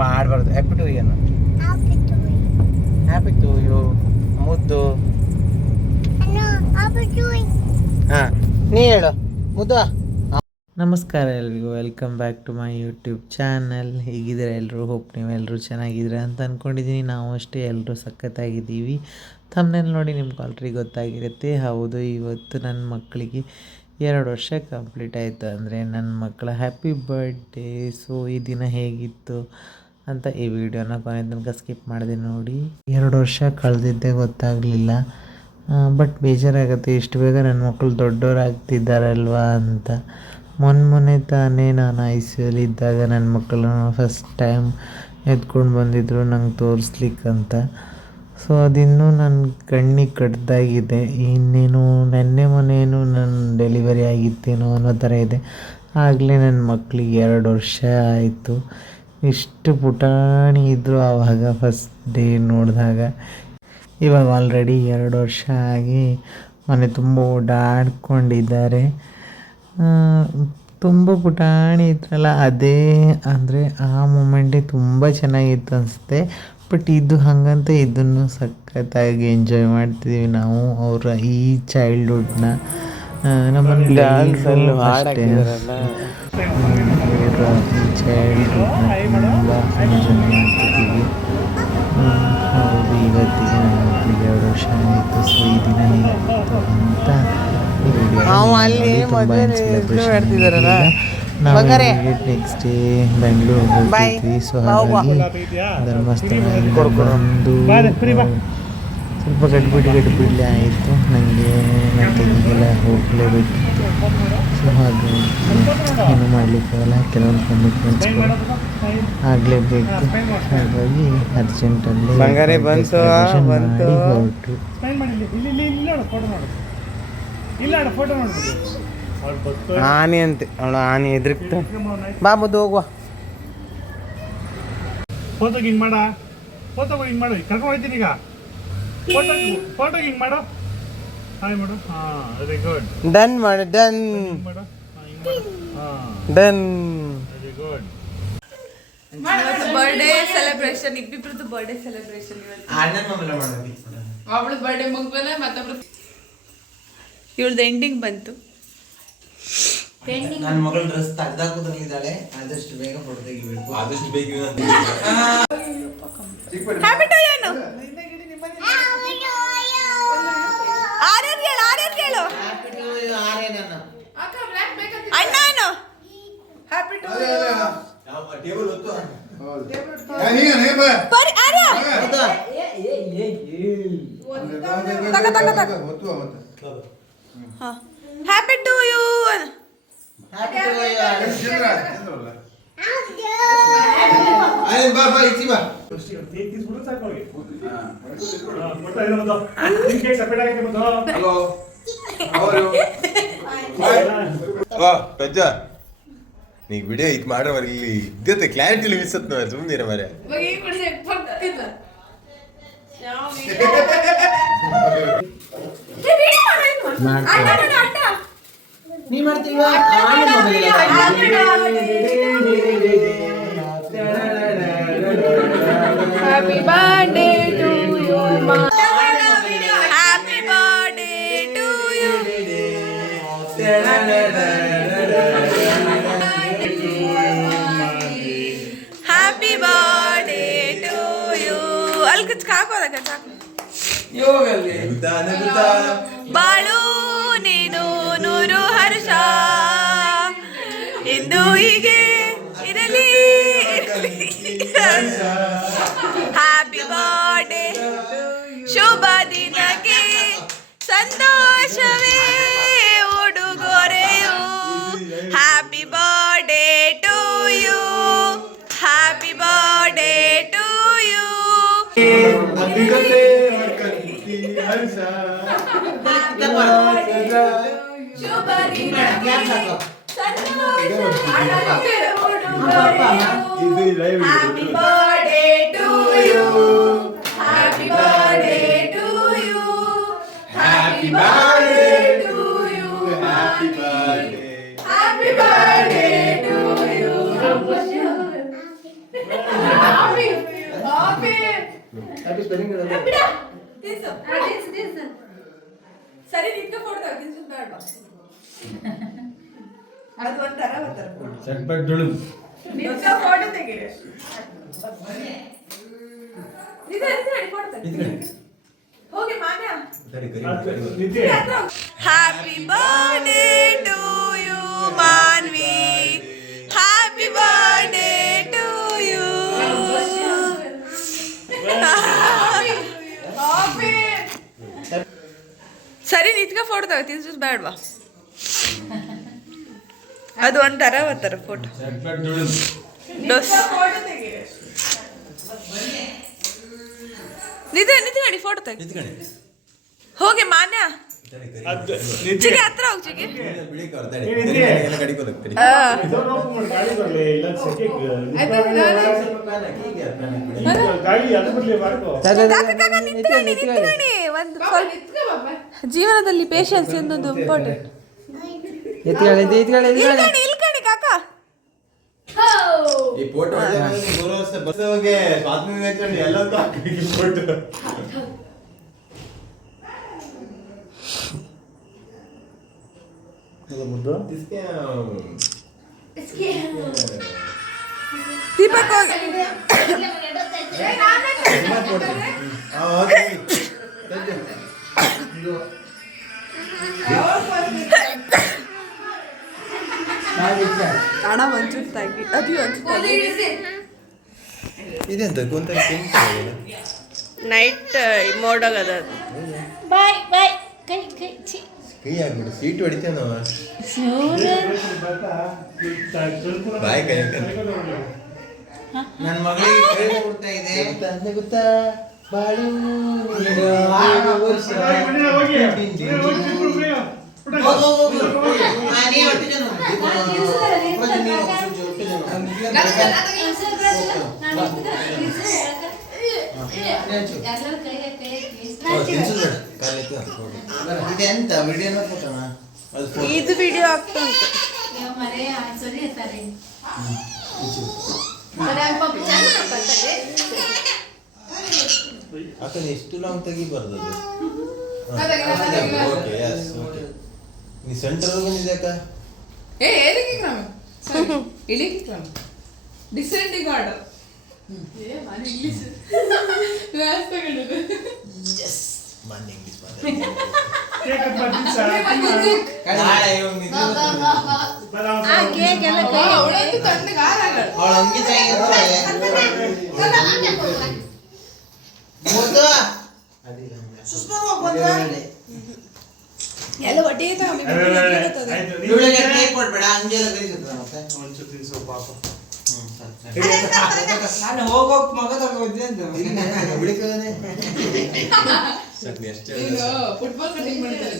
ಮಾಡಬಾರ್ದು. Happy to ಏನು happy to you ಮುದ್ದು. ಹಾಂ ನೀ ಹೇಳು ಮುದ್ದು. ನಮಸ್ಕಾರ ಎಲ್ರಿಗೂ, welcome back to my YouTube channel. ಹೇಗಿದ್ದೀರಾ ಎಲ್ಲರೂ? ಹೋಪ್ ನೀವೆಲ್ಲರೂ ಚೆನ್ನಾಗಿದ್ದೀರಾ ಅಂತ ಅಂದ್ಕೊಂಡಿದ್ದೀನಿ. ನಾವು ಅಷ್ಟೇ ಎಲ್ಲರೂ ಸಖತ್ತಾಗಿದ್ದೀವಿ. ಥಂಬ್ನೇಲ್ ನೋಡಿ ನಿಮ್ಗೆ ಆಲ್ರೆಡಿ ಗೊತ್ತಾಗಿರುತ್ತೆ. ಹೌದು, ಇವತ್ತು ನನ್ನ ಮಕ್ಕಳಿಗೆ 2 ವರ್ಷ ಕಂಪ್ಲೀಟ್ ಆಯಿತು. ಅಂದರೆ ನನ್ನ ಮಕ್ಕಳ ಹ್ಯಾಪಿ ಬರ್ಡೇ. ಸೊ ಈ ದಿನ ಹೇಗಿತ್ತು ಅಂತ ಈ ವಿಡಿಯೋನ ಕೊನೆ ತನಕ ಸ್ಕಿಪ್ ಮಾಡಿದೆ ನೋಡಿ. 2 ವರ್ಷ ಕಳೆದಿದ್ದೇ ಗೊತ್ತಾಗಲಿಲ್ಲ. ಬಟ್ ಬೇಜಾರಾಗುತ್ತೆ, ಇಷ್ಟು ಬೇಗ ನನ್ನ ಮಕ್ಕಳು ದೊಡ್ಡವರಾಗ್ತಿದ್ದಾರಲ್ವಾ ಅಂತ. ಮೊನ್ನೆ ತಾನೇ ನಾನು ICUಲಿದ್ದಾಗ ನನ್ನ ಮಕ್ಕಳನ್ನ ಫಸ್ಟ್ ಟೈಮ್ ಎತ್ಕೊಂಡು ಬಂದಿದ್ದರು ನಂಗೆ ತೋರಿಸ್ಲಿಕ್ಕಂತ. ಸೊ ಅದಿನ್ನೂ ನನ್ನ ಕಣ್ಣಿಗೆ ಕಟ್ದಾಗಿದೆ. ಇನ್ನೇನು ಮೊನ್ನೇನು ನನ್ನ ಡೆಲಿವರಿ ಆಗಿತ್ತೇನೋ ಅನ್ನೋ ಥರ ಇದೆ. ಆಗಲೇ ನನ್ನ ಮಕ್ಕಳಿಗೆ 2 ವರ್ಷ ಆಯಿತು. ಇಷ್ಟು ಪುಟಾಣಿ ಇದ್ದರು ಆವಾಗ ಫಸ್ಟ್ ಡೇ ನೋಡಿದಾಗ. ಇವಾಗ ಆಲ್ರೆಡಿ 2 ವರ್ಷ ಆಗಿ ಮನೆ ತುಂಬ ಓಡಾಡ್ಕೊಂಡಿದ್ದಾರೆ. ತುಂಬ ಪುಟಾಣಿ ಇದ್ರಲ್ಲ, ಅದೇ ಅಂದರೆ ಆ ಮೂಮೆಂಟೇ ತುಂಬ ಚೆನ್ನಾಗಿತ್ತು ಅನಿಸುತ್ತೆ. ಬಟ್ ಇದು ಹಾಗಂತ ಇದನ್ನು ಸಖತ್ತಾಗಿ ಎಂಜಾಯ್ ಮಾಡ್ತಿದ್ದೀವಿ ನಾವು ಅವರ ಈ ಚೈಲ್ಡ್ಹುಡ್ನ. ನಮ್ಮನ್ನು ಡ್ಯಾನ್ಸಲ್ಲೂ ಅಷ್ಟೇ ಅವರ ಈ ಚೈಲ್ಡ್ಹುಡ್ನ ತುಂಬ ಎಂಜಾಯ್ ಮಾಡ್ತಿದ್ದೀವಿ. ಹೌದು, ಇವತ್ತಿಗೆ ನನ್ನ ಮಕ್ಕಳಿಗೆ 2 ವರ್ಷ ಆಯಿತು. ಸೊ ಈ ದಿನ ಹೇಗಿತ್ತು ಅಂತ ಈ ವಿಡಿಯೋ ತುಂಬ ಸೆಲೆಬ್ರೇಷನ್. ನಾವು ನೆಕ್ಸ್ಟ್ ಡೇ ಬೆಂಗಳೂರು ಹೋಗ್ತಿದ್ವಿ. ಸೊ ಹಾಗಾಗಿ ಧರ್ಮಸ್ಥಳ ಬಂದು ಸ್ವಲ್ಪ ಗಡ್ಬಿಡ್ಲೆ ಆಯಿತು ನನಗೆ. ಮತ್ತು ಈಗೆಲ್ಲ ಹೋಗಲೇಬೇಕಿತ್ತು. ಸೊ ಹಾಗಾಗಿ ಏನು ಮಾಡಲಿಕ್ಕಾಗಲ್ಲ, ಕೆಲವೊಂದು ಕಮಿಟ್ಮೆಂಟ್ಸ್ಗಳು ಆಗಲೇಬೇಕು. ಹಾಗಾಗಿ ಅರ್ಜೆಂಟಲ್ಲಿ ಮಾಡಿ ಹೊರಟು. ಆನೆ ಅಂತೆ ಅವಳು, ಆನೆ ಎದುರುಗ್ತಾ. ಬಾ ಮುದ್ದು ಹೋಗುವ. ಫೋಟೋಗೆ ಹಿಂಗೆ ಮಾಡ, ಫೋಟೋಗೆ ಹಿಂಗೆ ಮಾಡು, ಕರ್ಕೊಂಡು ಹೋಗ್ತೀನಿ ಈಗ. ಫೋಟೋಗೆ ಹಿಂಗೆ ಮಾಡು, ಹಾಯ್ ಮಾಡು. ಹಾಂ, ವೆರಿ ಗುಡ್. ಡನ್ ಮಾಡು, ಡನ್ ಮಾಡು, done. Very good. Birthday celebration, ಇಬ್ಬಿಬ್ರದ್ದು ಬರ್ಡೇ ಸೆಲೆಬ್ರೇಷನ್ ಇವತ್ತು. ಅವಳು ಬರ್ಡೇ ಮುಗ್ದ್ಮೇಲೆ ಮತ್ತೊಬ್ರು ಇವಳ್ದು ಎಂಡಿಂಗ್ ಬಂತು. ನನ್ನ ಮಗಳು ಡ್ರೆಸ್ ತೆಗ್ದಾಕೋದ್ರಲ್ಲಿದ್ದಾಳೆ. ಆದಷ್ಟು ಬೇಗ ಫೋಟೋ ತೆಗಿಬೇಕು. ಆದಷ್ಟು ಬೇಗ ಹ್ಯಾಪಿ ಟು ಯು. ಪೆಜ್ಜ ನೀಗ ವಿಡಿಯೋ ಇದು ಮಾಡೋ ಇಲ್ಲಿ ಇದ್ದತ್ತೆ ಕ್ಲಾರಿಟಿ ಮಿಸ್ ಅತ್ ನೋಡಿ ಸುಮ್ಮನೆ ಮರೆ. ನೀ ಮಾಡ್ತೀವ happy birthday to you. Happy birthday to you. Happy birthday to you. ಅಲ್ಲಿ ಹಾಕೋದಕ್ಕೆ ಸಾಕು. ಬಾಳು ನೀನು ನೂರು ಹರ್ಷ, ಇಂದು ಹೀಗೆ ಇರಲಿ. ಹ್ಯಾಪಿ ಬರ್ಡೇ, ಶುಭ ದಿನಕ್ಕೆ ಸಂತೋಷವೇ ಉಡುಗೊರೆಯು. Happy birthday to you. Happy birthday to you. ಶುಭ ದಿನಕ್ಕೆ happy birthday to you. Happy birthday to you. Happy birthday to you. Happy birthday. Happy birthday to you. Happy spelling ಸರಿ ನಿಂತ್ಕೊ ಫೋಟೋ ತೆಗಿತೀನಿ ಬೇಡ ಅದು ಒಂಥರ ಬರ್ತಾರೆ ಚಟ್ಪಟ್ಟುಳು ನಿಂತ್ಕೊ ಫೋಟೋ ತೆಗೀರಿ ಇದು ಫೋಟೋ ತೆಗೀರಿ ಹೋಗಿ Manya happy birthday to you Manvi happy birthday to you ಸರಿ ನಿಂತ್ಕೊ ಫೋಟೋ ತಗೋತೀನಿ ಬೇಡವಾ ಅದು ಒಂಥರ ಬರ್ತಾರೆ ಫೋಟೋ ನಿಂತ್ಕೊಳ್ಳಿ ಫೋಟೋ ತೆಗಿ ಹೋಗಿ ಮಾನ್ಯ ಚಿಗಿ ಹತ್ರ ಹೋಗಿ ಚಿಗಿ ಒಂದು ಜೀವನದಲ್ಲಿ ಪೇಷನ್ಸ್ എന്നൊരു ಇಂಪಾರ್ಟೆಂಟ್ ಇಲ್ಕಣಿ ಕಾಕ ಈ ಫೋಟೋ ಬಸ್ಸೋಗೆ ಸ್ವಾತಂತ್ರ್ಯ ಎಲ್ಲದಕ್ಕೂ ಹಾಕಿ ಫೋಟೋ ದೀಪಕ್ ಹೋಗಿ ಹಣ ಒಂಚೂರು ತಾಗಿ ಅದು ಒಂಚೂರು ಇದೆಂತ ಕೊಂತ ನೈಟ್ ಮೋಡಾಗದ ಬಾಯ್ ಬಾಯ್ ಕೈ ಕೈ ಛೀ ಕೈ ಆಗ್ಬಿಡು ಸೀಟ್ ಹೊಡಿತೇವೆ ನಾವು ಬಾಯ್ ಕೈ ನನ್ನ ಮಗಳಿಗೆ ಕೇಳಿ ಕೊಡ್ತಾ ಇದೆ ಗೊತ್ತಾ ಬಾಳು ಇದೆಂತ ವಿಡಿಯೋನ ಫೋಟೋನ ಇದು ವಿಡಿಯೋ ಆಗ್ತಾ ಉಂಟು ಅಕ್ಕ ಎಷ್ಟು ಲಾಂಗ್ ತೆಗಿಬಾರ್ದು ಓಕೆ ಯಸ್ ಓಕೆ ನೀ ಸೆಂಟರ್ ಬಂದಿದೆ ಅಕ್ಕ ಏದಕ್ಕೆ ಕ್ರಮ ಇಳಿಕೆ ಕ್ರಮ ಡಿಸೆಂಡಿಂಗ್ ಆರ್ಡರ್ ಮನೆ ಇಂಗ್ಲಿಷ್ ವ್ಯವಸ್ಥೆಗಳು ಮನ್ ಇಂಗ್ಲಿಷ್ ಅವಳಂತೂ ತಣ್ಣಗಾರಾಗಳು ಅವಳ ಹಂಗೆ ಎಲ್ಲ ಒಟ್ಟಿಗೆ ಇವಳಿಗೆ ಕೇಕ್ ಕೊಡ್ಬೇಡ ಹಂಗೆಲ್ಲ ಕಲಿಸುತ್ತೆ ಮತ್ತೆ ನಾನು ಹೋಗೋಕ್ ಮಗ ತಗೋದ್ದೆ ಅಂತ ಫುಟ್ಬಾಲ್ ಕಟಿಂಗ್ ಮಾಡ್ತಾರೆ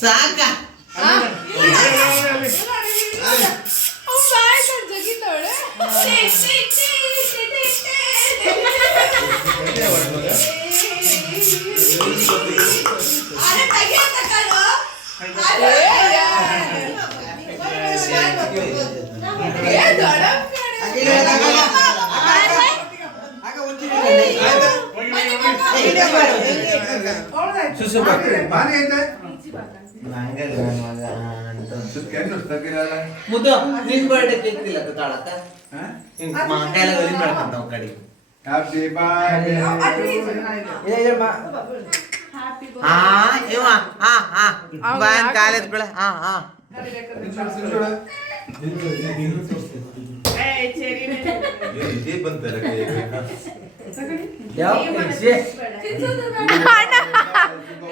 ಸಾಕ ಮುದ್ದು ನಿನ್ ಬರ್ಡೇ ಕೇಕ್ ಇಲ್ಲ ತಾಳಕ್ಕ ಕೈಲ ಗಲಿ ಮಾಡ್ಕೊಂತಾವ ಕಡೆ ಹ್ಯಾಪಿ ಬರ್ಡೇ ಬಾಯನ್ ಕಾಲೇಜ್ ಬೆಳೆ ಇದೇ ಬಂತಾರೆ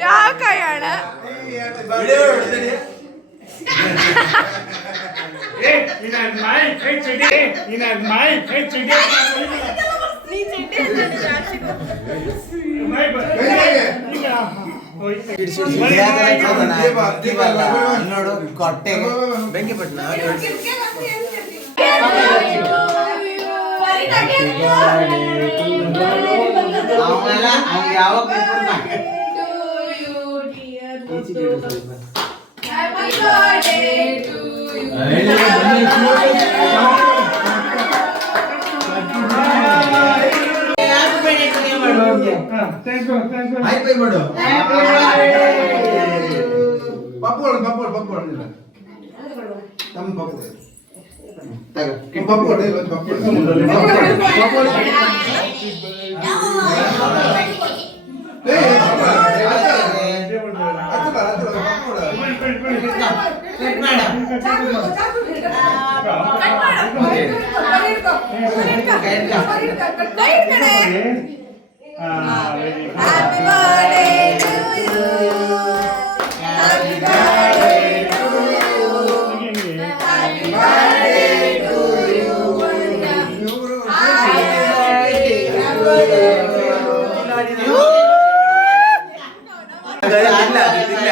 ಯಾವ ಕೈ ಅಣ್ಣ Hey, ನೋಡು ಕೊಟ್ಟೆಗೆ ಬೆಂಕಿ ಪಟ್ನ ಅವೆಲ್ಲ ಅವ್ನು ಯಾವಾಗ ಮಾಡು ಪಪ್ಪು ತಮ್ಮ ಪಪ್ಪು ಪಪ್ಪು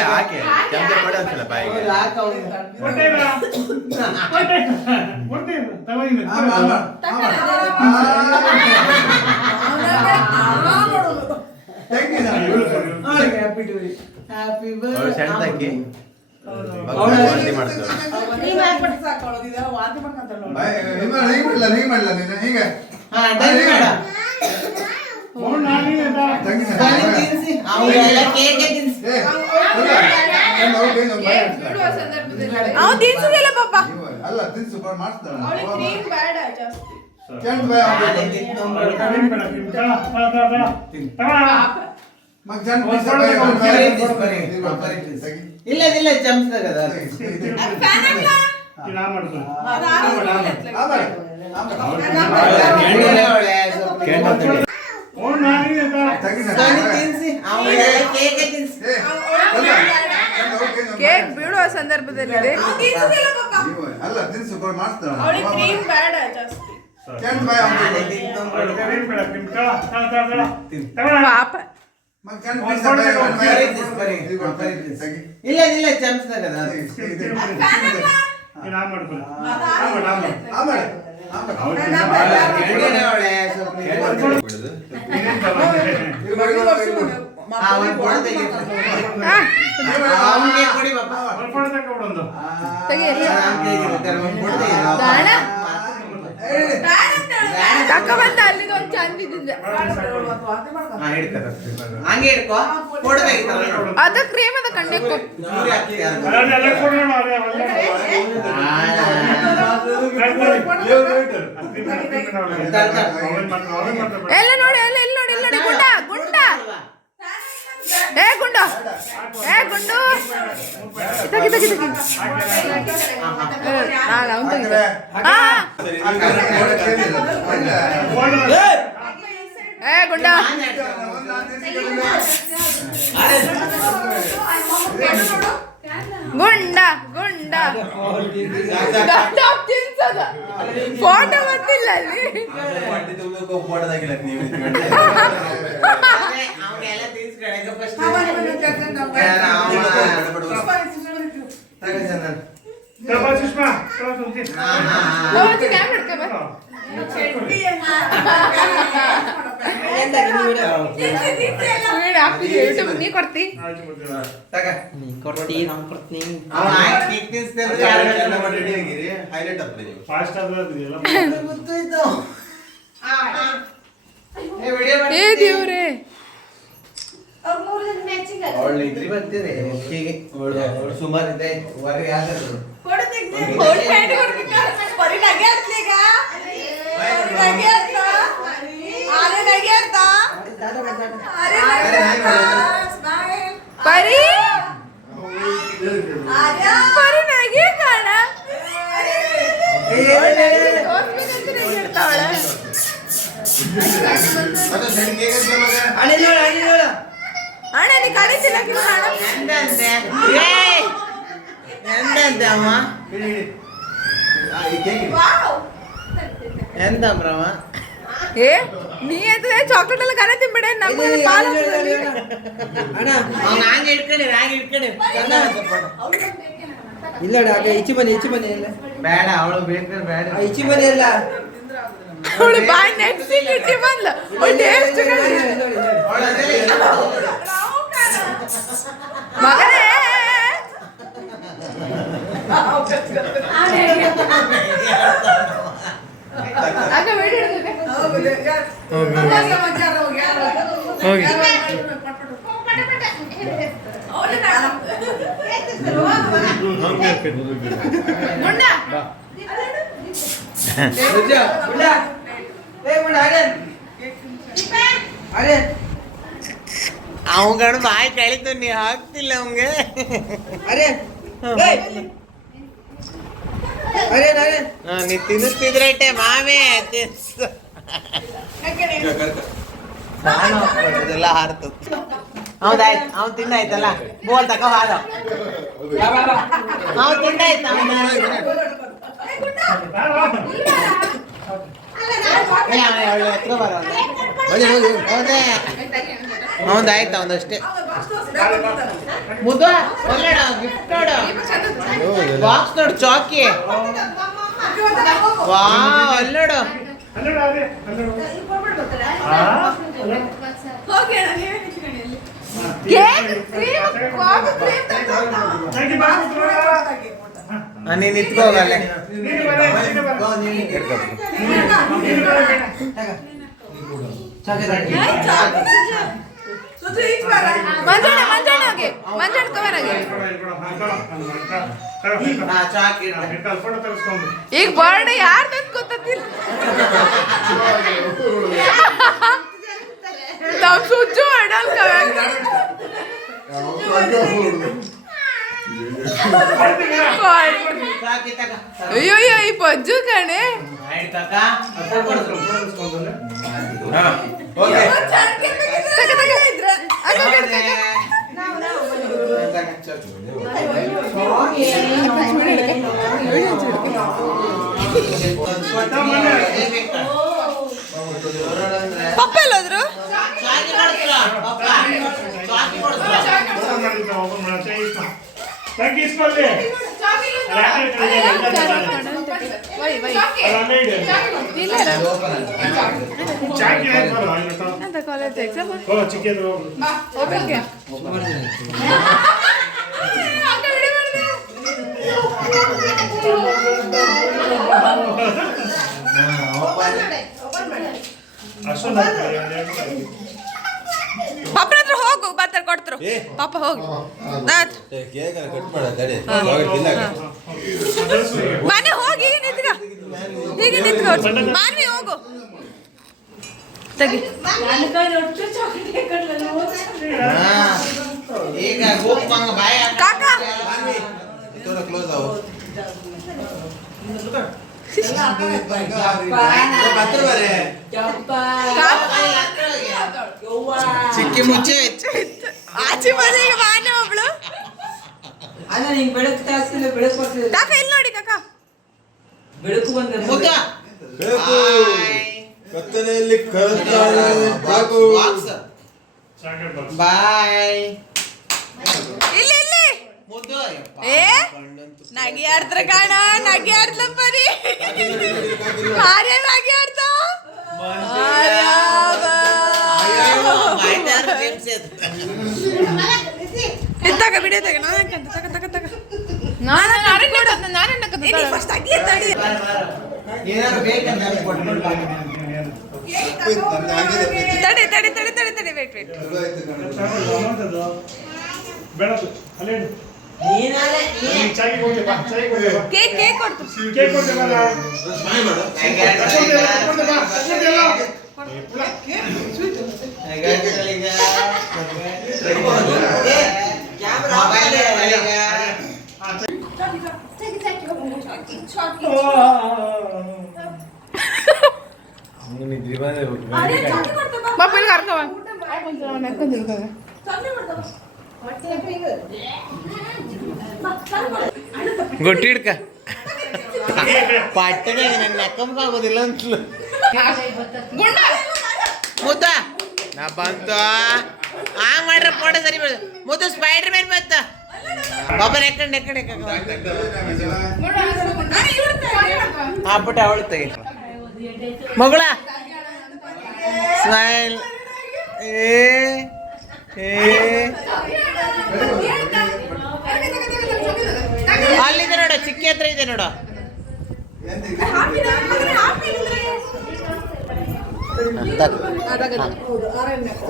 ಹಾಕಿ ಚಮಚ ಕೊಡ ಒಂದ್ಸಲ ಬಾಯಿಗೆ ಅವಳು ಸಣ್ಣದಾಕಿ ವಾಂತಿ ಮಾಡ್ತಾಳೆ ಅಲ್ಲ ತಿನ್ಸು ಮಾಡ್ತಾಳೆ ಇಲ್ಲ ಇಲ್ಲ ಚಮಚ కదా ಕೇಕ್ ಬಿಡುವ ಸಂದರ್ಭದಲ್ಲಿ ಅಲ್ಲ ತಿನ್ಸು ಮಾಡ್ತಾಳೆ ಪಾಪ ಇಲ್ಲ ಇಲ್ಲ ಚಮಚ కదా ತಕ್ಕ ಬಂದ ಅಲ್ಲಿಗೆ ಒಂದು ಚಂದ ಇದ್ದಿದ್ದೆ ಹಂಗೆ ಇಟ್ಕೋ ಅದ ಕ್ರೀಮ್ ಅದ ಕಂಡೆಕ್ಕು ಎಲ್ಲ ನೋಡಿ ಎಲ್ಲ ಇಲ್ಲಿ ನೋಡಿ ಇಲ್ಲಿ ನೋಡಿ ಗುಂಡ ಗುಂಡ ಏ ಗುಂಡ ಏ ಗುಂಡು ತಗಿ ತಗಿ ತಗಿ ಅವ್ನು ತೆಗಿದ ಏ ಗುಂಡ ಗುಂಡ ಗುಂಡ ತಿನ್ಸದ ಫೋಟೋ ಬಂದಿಲ್ಲ ಅಲ್ಲಿ ನೀ ಕೊಡ್ತಿ ಏ ದೇವ್ರೆ ಸುಮಾರು ಇದೆ ಪರಿ ಪರಿ ನಗೆ ಕಾಣ ಅಣ್ಣ ನೀ ಕಡಿಸಿಲ್ಲ ಎಂತ ಬ್ರವ ಏ ನೀ ಅಂದ್ರೆ ಚಾಕ್ಲೇಟ್ ಎಲ್ಲ ಕನೆ ತಿನ್ಬಿಡೆ ನಮ್ಮ ಪಾಲು ಇಲ್ಲ ಆಗ ಈಚೆ ಬನ್ನಿ ಎಲ್ಲ ಬೇಡ ಅವಳು ಬೇಕಾದ್ರೆ ಬೇಡ ಈಚೆ ಬನ್ನಿ ಎಲ್ಲ ಅವಳು ಬಾಯ್ ನೆಕ್ಸಿ ಇಟ್ಟಿ ಬಂದ್ಲ ಟೇಸ್ಟ್ ಮಗನೇ ಆಗ ಬೇಡಿ ಅವಗಳು ಬಾಯಿ ಕಳಿತು ನೀ ಹಾಕ್ತಿಲ್ಲ ಅವಂಗೆ ಅರೆ ನೀ ತಿನ್ನಿಸ್ತಿದ್ರೈತೆ ಮಾಮೇ ಇದೆಲ್ಲ ಹಾರ್ತದ ಹೌದಾಯ್ತು ಅವ್ನು ತಿಂದಾಯ್ತಲ್ಲ ಬೋಲ್ ತಕ ಹಾದ ಅವ್ನು ತಿಂದಾಯ್ತು ಹತ್ರ ಬರೋ ಹೌದಾಯ್ತು ಅವನಷ್ಟೇ ಮುದ್ದ ಗಿಫ್ಟ್ ನೋಡು ಬಾಕ್ಸ್ ನೋಡು ಚಾಕಿ ವಾ ಅಲ್ಲೋಡು ನೀನ್ ಇತ್ಕೋಗಲ್ಲ ಮಂಜಣ್ಣ ಹೋಗಿ ಮಂಜಣ್ಣ ಕವರ್ ಆಗಿ ಈಗ ಬರ್ಡೇ ಯಾರ್ದಂತ ಗೊತ್ತಿಲ್ಲ ನಾವು ಸುಜ್ಜು ಮಾಡಲ್ ಅಯ್ಯೋ ಈ ಪಜ್ಜು ಕಣೆ ಪಪ್ಪ ಎಲ್ಲೋದ್ರು ಕಾಲೇಜ್ ಎಕ್ಸಾಮ್ ಪಾಪನ ಹತ್ರ ಹೋಗು ಬರ್ತಾರೆ ಕೊಡ್ತರು ಪಾಪ ಹೋಗಿ ಮನೆ ಹೋಗಿ ನಿಂತ್ಕ ಹೀಗೆ ನಿಂತ್ಕೊ ಮಾನ್ವಿ ಹೋಗು ತೆಗಿ ಕಾಕ ಚಿಕ್ಕಿ ಮುಚ್ಚೆ ಆಚೆ ಮನೆಗೆ ಮಾನೆ ಒಬ್ಳು ಅಲ್ಲ ನಿಂಗೆ ಬೆಳಕು ತಾಗ್ತಿಲ್ಲ ಬೆಳಕು ಬರ್ತಿಲ್ಲ ಕಾಕ ಇಲ್ಲಿ ನೋಡಿ ಕಾಕ ಬೆಳಕು ಬಂದ್ರೆ ಕತ್ತಲೆಯಲ್ಲಿ ಬಾಯ್ ಇಲ್ಲಿ ಇಲ್ಲಿ ಏ ನಗಿ ಆಡ್ತಾರ ಕಾಣ ನಗಿ ಆಡ್ತಲ ಬರೀ ಮಾರೇ ನಗಿ ಆಡ್ತಾ ತಗ ಬಿಡಿಯ ತಗ ನಾನಕ್ಕಂತ ತಗ ತಗ ತಗ ಫಸ್ಟ್ ಅಡಿಯ ತಡಿ ಏನಾದ್ರು ಬೇಕಂತ ತಡಿ ತಡಿ ತಡಿ ತಡಿ ತಡಿ ವೇಟ್ ವೇಟ್ ಕೇಕ್ ಕೇಕ್ ಕೊಡ್ತು ಬಾಪಿಲ್ ಕರ್ಕವ ಗೊಟ್ಟಿ ಹಿಡ್ಕ ಪಟ್ಟನೆ ನನ್ನ ಅಕ್ಕಂಬ ಆಗೋದಿಲ್ಲ ಅಂತಲು ಗುಂಡ ಮುದ್ದ ನಾ ಬಂತು ಹಂಗ್ ಮಾಡ್ರೆ ಫೋಟೋ ಸರಿ ಬರ್ತದೆ ಮುದ್ದು ಸ್ಪೈಡರ್ ಮ್ಯಾನ್ ಬಂತ ಬಾಬಾ ಎಕ್ಕಂಡು ಹಾಕ್ಬಿಟ್ಟು ಅವಳು ತೆಗಿ ಮಗಳ ಸ್ಮೈಲ್ ಅಲ್ಲಿದೆ ನೋಡು ಚಿಕ್ಕಿ ಹತ್ರ ಇದೆ ನೋಡು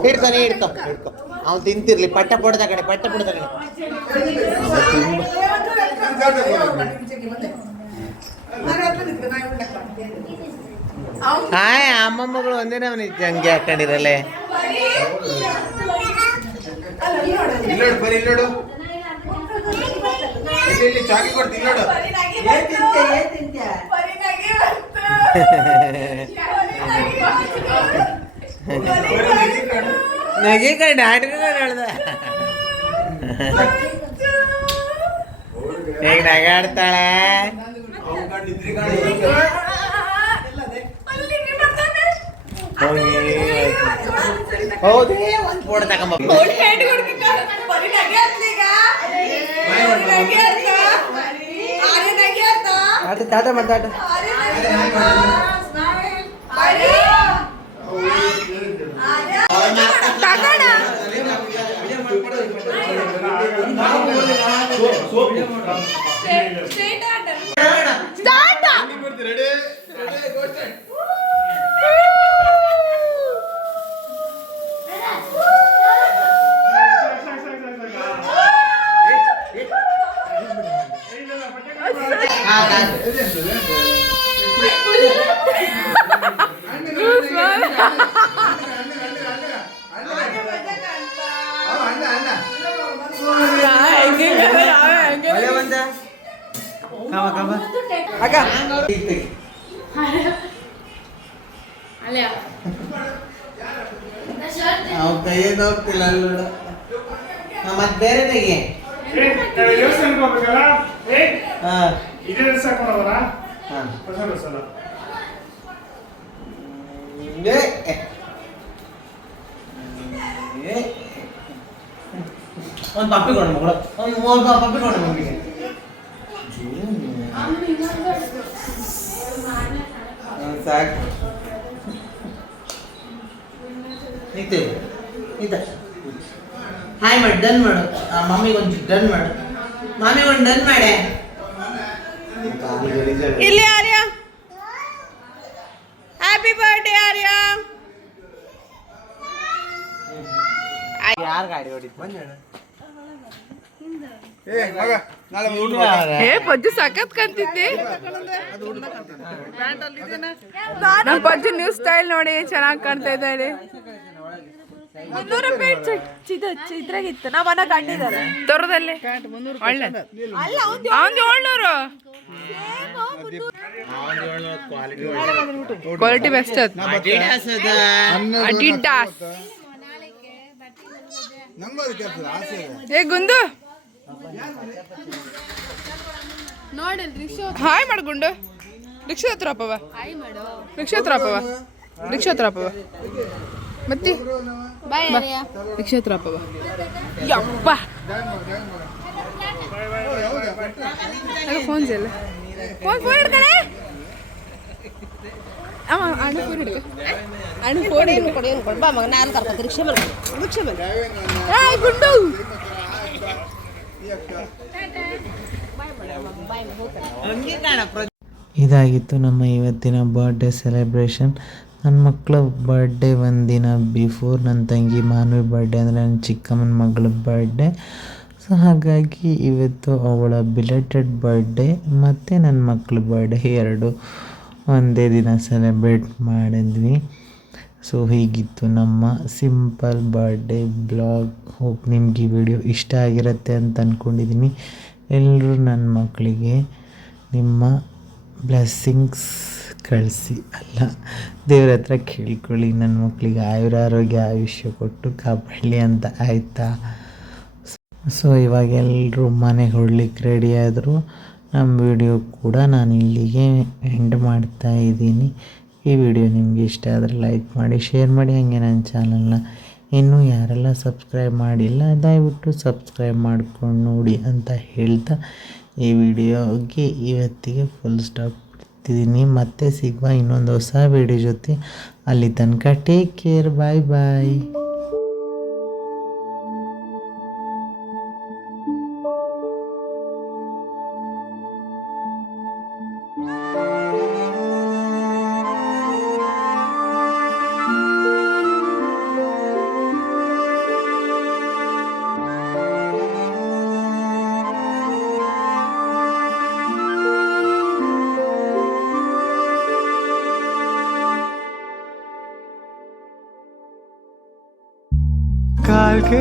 ಹಿಡ್ತಾನೆ ಹಿಡ್ಕೊ ಅವ್ನು ತಿಂತಿರ್ಲಿ ಪಟ್ಟ ಪೊಡ್ದ ಕಡೆ ಹಾಯ್ ಅಮ್ಮಮ್ಮಗಳು ಒಂದೇ ನಮ್ಮನೆ ಹಂಗೆ ಹಾಕೊಂಡಿರಲ್ಲೇ ಇಲ್ಲೋಡು ಬರೀ ಇಲ್ಲೋಡು ಇಲ್ಲಿ ಚಾಕಿ ಕೊಡ್ತೀನಿ ಇಲ್ಲೋಡು ನಗೆ ಕಂಡು ಆಡ್ಕೊಂಡು ಹೇಳ್ದ ಹೇಗೆ ನಗಾಡ್ತಾಳೆ ಹೌದೇ ಒಂದು ಫೋಟೋ ತಗೊಂಬ ಟಾಟಾ ಮಾಡ್ತಾಟ ಅಕ್ಕ ಕೈಯಿಂದ ಹೋಗ್ತಿಲ್ಲ ಅಲ್ಲ ಮತ್ತೆ ಬೇರೆ ತೆಗೆ ದೇವಸ್ಥಾನಕ್ಕೆ ಹೋಗ್ಬೇಕಲ್ಲ ಹಾ ಇದೇ ಡ್ರೆಸ್ ಹಾಕೊಂಡವರ ಹಾ ಹೊಸ ಡ್ರೆಸ್ ಅಲ್ಲ ಒಂದು ಪಪ್ಪಿ ಕೊಡು ಮಗಳು ಒಂದು 3 ಪಪ್ಪಿ ಕೊಡು ಮಗಳಿಗೆ ಸಾಕು ನಿಂತ ಹಾಯ್ ಮಾಡಿ ಡನ್ ಮಾಡು ಮಮ್ಮಿಗೆ ಒಂದು ಡನ್ ಮಾಡು ಮಮ್ಮಿಗೆ ಒಂದು ಡನ್ ಮಾಡೆ ಇಲ್ಲಿ ಆರ್ಯ ಹ್ಯಾಪಿ ಬರ್ಡೇ ಆರ್ಯ ಯಾರು ಗಾಡಿ ಹೊಡಿತು ಮಗ ನಾಳೆ ಊಟ ಏ ಪಜ್ಜು ಸಖತ್ ಕಂತಿದ್ದೆ ನಮ್ಮ ಪಜ್ಜು ನ್ಯೂ ಸ್ಟೈಲ್ ನೋಡಿ ಚೆನ್ನಾಗಿ ಕಾಣ್ತಾ ಇದ್ದಾರೆ 300 ರೂಪಾಯಿ ಚಿತ್ರಗಿತ್ತು ನಾವು ಮನ ಕಂಡಿದ್ದಾರೆ ತೋರದಲ್ಲಿ ಒಳ್ಳೆ ಅವನ್ 700 ಕ್ವಾಲಿಟಿ ಬೆಸ್ಟ್ ಅದು ಅಡಿಡಾಸ್ ನಂಗೂ ಅದಕ್ಕೆ ಇರ್ತದೆ ಆಸೆ ಇದೆ. ಏ ಗುಂಡು ಹಾಯ್ ಮಾಡು ಗುಂಡು ರಿಕ್ಷಾ ಹತ್ರ ಅಪ್ಪವ ರಿಕ್ಷಾ ಹತ್ರ ಅಪ್ಪವ ಮತ್ತೆ ರಿಕ್ಷಾ ಹತ್ರ ಅಪ್ಪವ ಯಪ್ಪ ಫೋನ್ ಇಲ್ಲ ಫೋನ್ ಹಿಡ್ಕಡೆ ಅಣ್ಣ ಫೋನ್ ಹಿಡ್ಕ ಅಣ್ಣ ಫೋನ್ ಹಿಡ್ಕೊಂಡು ಬಾ ಮಗ ನಾನು ಕರ್ಕೊಂಡು ರಿಕ್ಷಾ ಗುಂಡು ಇದಾಗಿತ್ತು ನಮ್ಮ ಇವತ್ತಿನ ಬರ್ಡೇ ಸೆಲೆಬ್ರೇಷನ್. ನನ್ನ ಮಕ್ಕಳ ಬರ್ಡೇ ಒಂದಿನ ಬಿಫೋರ್ ನನ್ನ ತಂಗಿ ಮಾನವಿ ಬರ್ಡೇ ಅಂದರೆ ನನ್ನ ಚಿಕ್ಕಮ್ಮನ ಮಗಳ ಬರ್ಡೇ. ಸೊ ಹಾಗಾಗಿ ಇವತ್ತು ಅವಳ ಬಿಲೇಟೆಡ್ ಬರ್ಡೇ ಮತ್ತು ನನ್ನ ಮಕ್ಕಳ ಬರ್ಡೇ ಎರಡು ಒಂದೇ ದಿನ ಸೆಲೆಬ್ರೇಟ್ ಮಾಡಿದ್ವಿ. ಸೊ ಹೀಗಿತ್ತು ನಮ್ಮ ಸಿಂಪಲ್ ಬರ್ಡೇ ಬ್ಲಾಗ್. ಹೋಪ್ ನಿಮ್ಗೆ ಈ ವಿಡಿಯೋ ಇಷ್ಟ ಆಗಿರುತ್ತೆ ಅಂತ ಅಂದ್ಕೊಂಡಿದ್ದೀನಿ. ಎಲ್ಲರೂ ನನ್ನ ಮಕ್ಕಳಿಗೆ ನಿಮ್ಮ ಬ್ಲೆಸ್ಸಿಂಗ್ಸ್ ಕಳಿಸಿ, ಅಲ್ಲ ದೇವ್ರ ಹತ್ರ ಕೇಳ್ಕೊಳ್ಳಿ ನನ್ನ ಮಕ್ಕಳಿಗೆ ಆಯುರಾರೋಗ್ಯ ಆಯುಷ್ಯ ಕೊಟ್ಟು ಕಾಪಾಡಲಿ ಅಂತ, ಆಯಿತಾ? ಸೊ ಇವಾಗ ಎಲ್ಲರೂ ಮನೆಗೆ ಹೊರಡ್ಲಿಕ್ಕೆ ರೆಡಿ ಆದರು. ನಮ್ಮ ವಿಡಿಯೋ ಕೂಡ ನಾನು ಇಲ್ಲಿಗೆ ಎಂಡ್ ಮಾಡ್ತಾಯಿದ್ದೀನಿ. ಈ ವಿಡಿಯೋ ನಿಮಗೆ ಇಷ್ಟ ಆದರೆ ಲೈಕ್ ಮಾಡಿ, ಶೇರ್ ಮಾಡಿ. ಹಾಗೆ ನನ್ನ ಚಾನಲ್ನ ಇನ್ನೂ ಯಾರೆಲ್ಲ ಸಬ್ಸ್ಕ್ರೈಬ್ ಮಾಡಿಲ್ಲ ದಯವಿಟ್ಟು ಸಬ್ಸ್ಕ್ರೈಬ್ ಮಾಡ್ಕೊಂಡು ನೋಡಿ ಅಂತ ಹೇಳ್ತಾ ಈ ವಿಡಿಯೋಗೆ ಇವತ್ತಿಗೆ ಫುಲ್ ಸ್ಟಾಪ್ ಇಡ್ತಿದ್ದೀನಿ. ಮತ್ತೆ ಸಿಗುವ ಇನ್ನೊಂದು ಹೊಸ ವಿಡಿಯೋ ಜೊತೆ. ಅಲ್ಲಿ ತನಕ ಟೇಕ್ ಕೇರ್, ಬಾಯ್ ಬಾಯ್. काल के